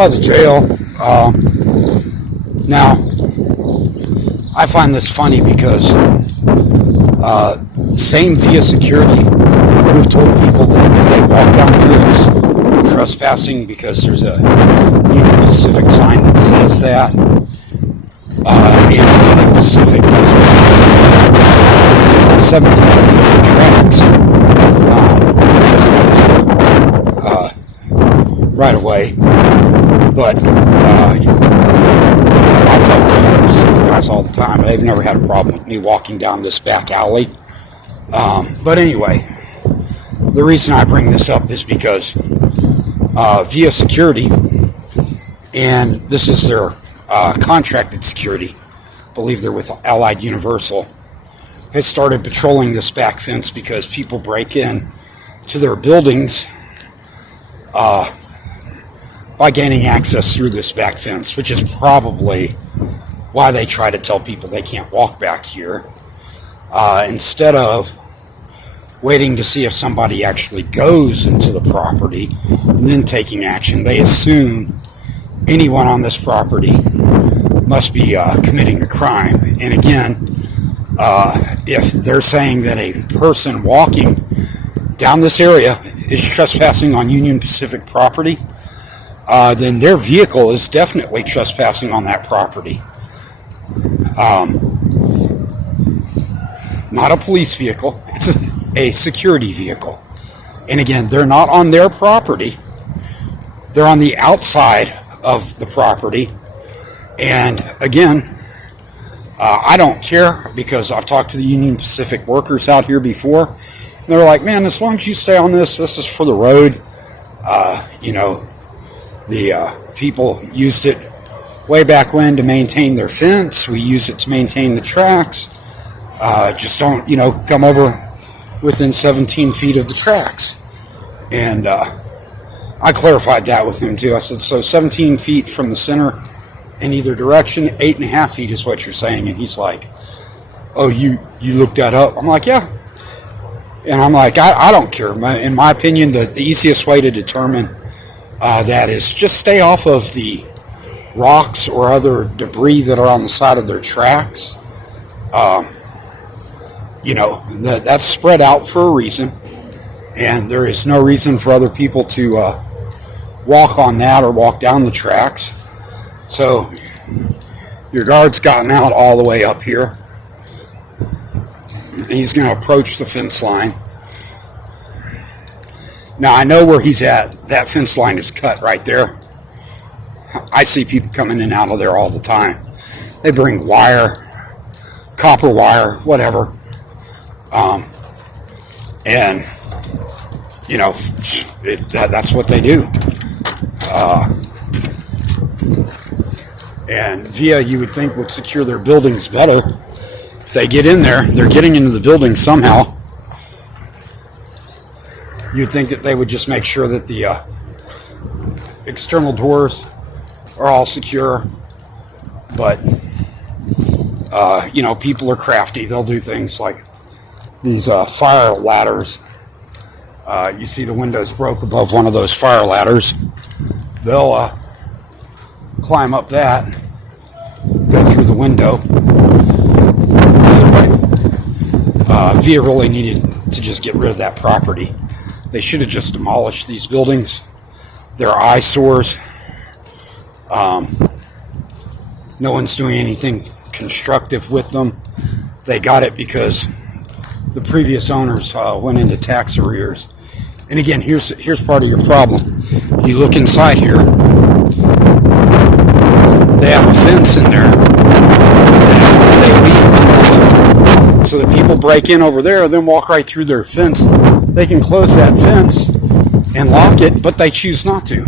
The jail. Now, I find this funny because same via security who've told people that if they walk down here it's trespassing because there's a Union Pacific sign that says that. And Union Pacific does 17 feet of tracks. Right away. But I tell guys all the time, they've never had a problem with me walking down this back alley. But anyway, the reason I bring this up is because via security, and this is their contracted security, I believe they're with Allied Universal, has started patrolling this back fence because people break in to their buildings by gaining access through this back fence, which is probably why they try to tell people they can't walk back here. Instead of waiting to see if somebody actually goes into the property and then taking action, they assume anyone on this property must be committing a crime. And again, if they're saying that a person walking down this area is trespassing on Union Pacific property, then their vehicle is definitely trespassing on that property. Not a police vehicle, it's a security vehicle. And again, they're not on their property, they're on the outside of the property. And again, I don't care because I've talked to the Union Pacific workers out here before. And they're like, man, as long as you stay on this is for the road. The people used it way back when to maintain their fence. We use it to maintain the tracks. Just don't, come over within 17 feet of the tracks. And I clarified that with him too. I said, so 17 feet from the center in either direction, 8.5 feet is what you're saying. And he's like, oh, you looked that up? I'm like, yeah. And I'm like, I don't care. In my opinion, the easiest way to determine that is just stay off of the rocks or other debris that are on the side of their tracks. That's spread out for a reason, and there is no reason for other people to walk on that or walk down the tracks. So your guard's gotten out all the way up here. He's going to approach the fence line. Now, I know where he's at. That fence line is cut right there. I see people coming in and out of there all the time. They bring wire, copper wire, whatever. That's what they do. And VIA, you would think, would secure their buildings better. If they get in there, they're getting into the building somehow. You'd think that they would just make sure that the external doors are all secure. But, people are crafty. They'll do things like these fire ladders. You see the windows broke above one of those fire ladders. They'll climb up that, go through the window. Anyway, VIA really needed to just get rid of that property. They should have just demolished these buildings. They're eyesores. No one's doing anything constructive with them. They got it because the previous owners went into tax arrears. And again, here's part of your problem. You look inside here. They have a fence in there. They leave unlocked. So that people break in over there, then walk right through their fence. They can close that fence and lock it, but they choose not to.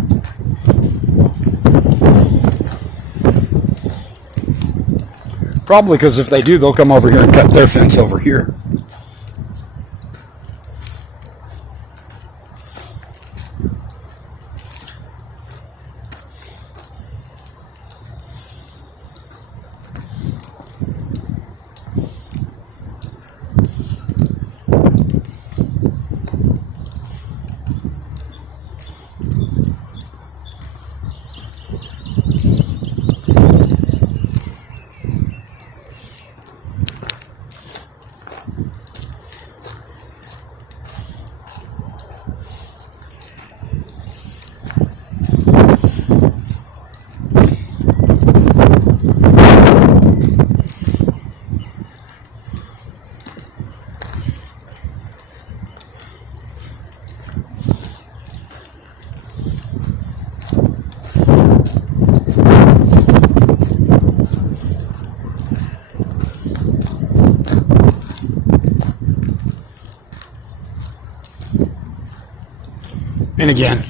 Probably because if they do, they'll come over here and cut their fence over here. And again,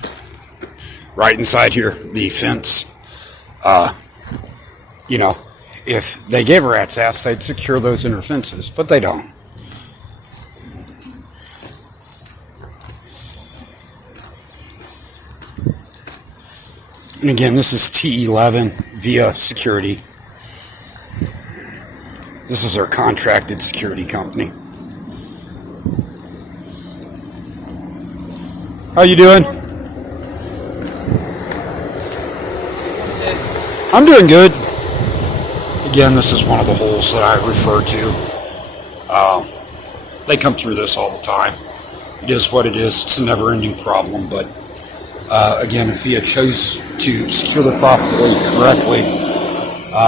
right inside here, the fence, you know, if they gave a rat's ass, they'd secure those inner fences, but they don't. And again, this is T11 via security. This is our contracted security company. How you doing? I'm doing good. Again, this is one of the holes that I refer to. They come through this all the time. It is what it is. It's a never-ending problem, but again, if VIA chose to secure the property correctly,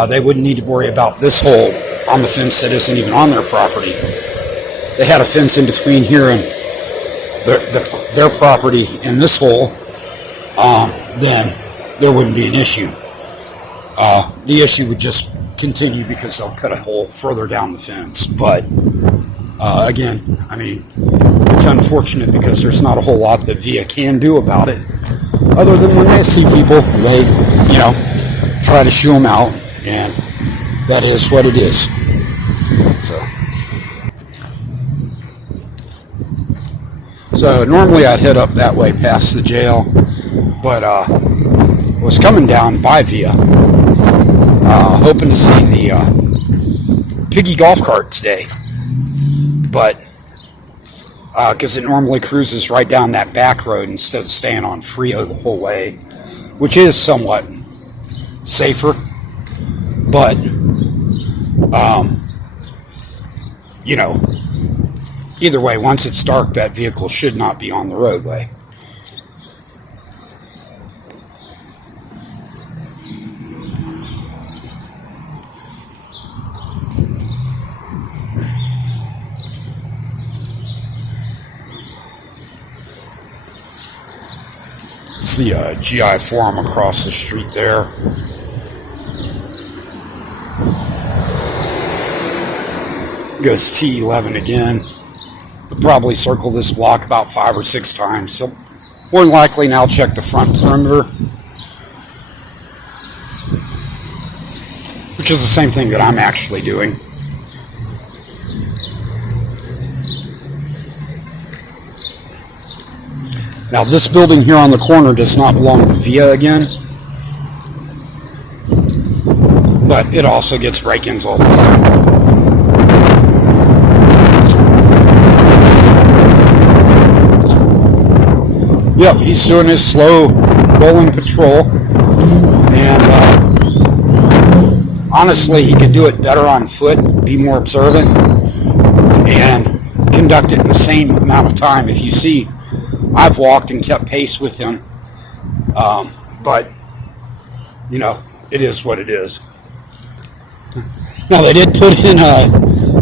they wouldn't need to worry about this hole on the fence that isn't even on their property. They had a fence in between here and their property and this hole, then there wouldn't be an issue. The issue would just continue because they'll cut a hole further down the fence. But again, I mean, it's unfortunate because there's not a whole lot that VIA can do about it, other than when they see people, they, you know, try to shoo them out, and that is what it is. So normally I'd head up that way past the jail, but was coming down by VIA, hoping to see the Piggy golf cart today, but because it normally cruises right down that back road instead of staying on Frio the whole way, which is somewhat safer, but you know, either way, once it's dark, that vehicle should not be on the roadway. It's the GI Forum across the street there. Goes T11 again. They'll probably circle this block about 5 or 6 times. So more than likely now check the front perimeter, which is the same thing that I'm actually doing. Now this building here on the corner does not belong to VIA again, but it also gets break-ins all the time. Yep, he's doing his slow rolling patrol, and honestly, he could do it better on foot, be more observant, and conduct it in the same amount of time. If you see, I've walked and kept pace with him, but, you know, it is what it is. Now, they did put in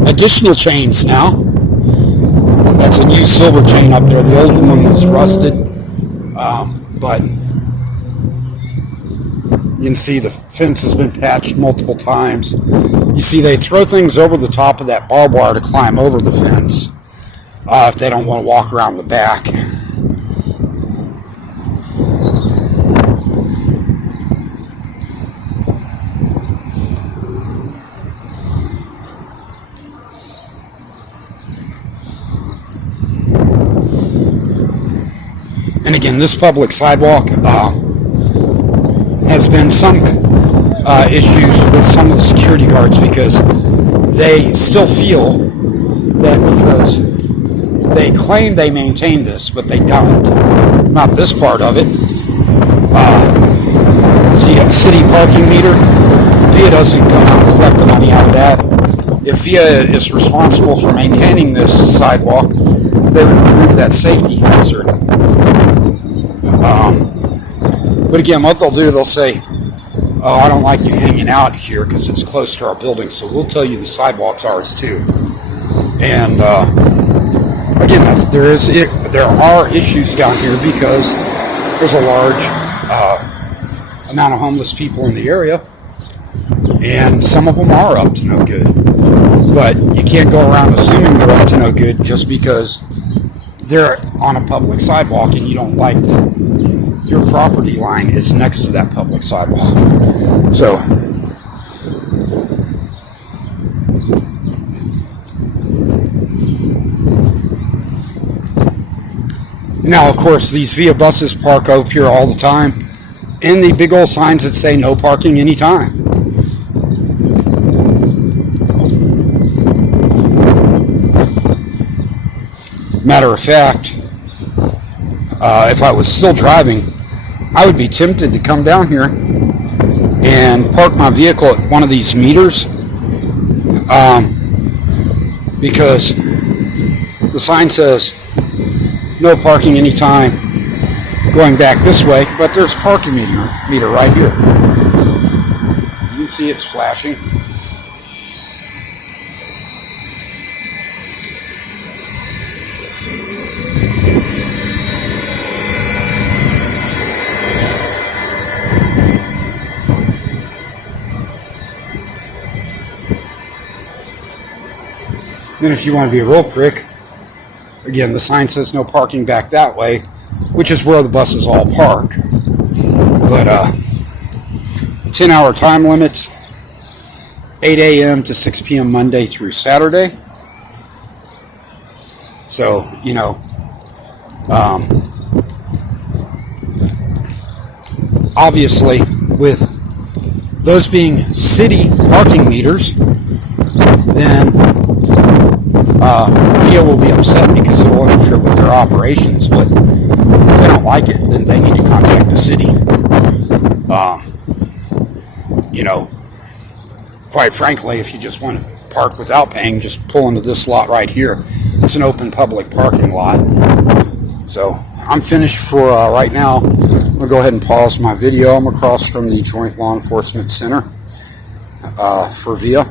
additional chains now. That's a new silver chain up there. The old one was rusted. But you can see the fence has been patched multiple times. You see, they throw things over the top of that barbed wire to climb over the fence if they don't want to walk around the back. And again, this public sidewalk has been some issues with some of the security guards because they still feel that because they claim they maintain this, but they don't. Not this part of it. See a city parking meter. VIA doesn't come out and collect the money out of that. If VIA is responsible for maintaining this sidewalk, they would remove that safety hazard. But again, what they'll do, they'll say, oh, I don't like you hanging out here because it's close to our building, so we'll tell you the sidewalk's ours too. And again, there are issues down here because there's a large amount of homeless people in the area, and some of them are up to no good. But you can't go around assuming they're up to no good just because they're on a public sidewalk and you don't like them. your property line is next to that public sidewalk. So, now, of course, these VIA buses park up here all the time, and the big old signs that say no parking anytime. Matter of fact, if I was still driving, I would be tempted to come down here and park my vehicle at one of these meters, because the sign says no parking anytime going back this way, but there's a parking meter right here. You can see it's flashing. Then if you want to be a real prick, again, the sign says no parking back that way, which is where the buses all park. But 10-hour time limits, 8 a.m. to 6 p.m. Monday through Saturday. So, you know, obviously, with those being city parking meters, then VIA will be upset because it will interfere with their operations. But if they don't like it, then they need to contact the city. You know, quite frankly, if you just want to park without paying, just pull into this lot right here. It's an open public parking lot. So I'm finished for right now. I'm going to go ahead and pause my video. I'm across from the Joint Law Enforcement Center for VIA.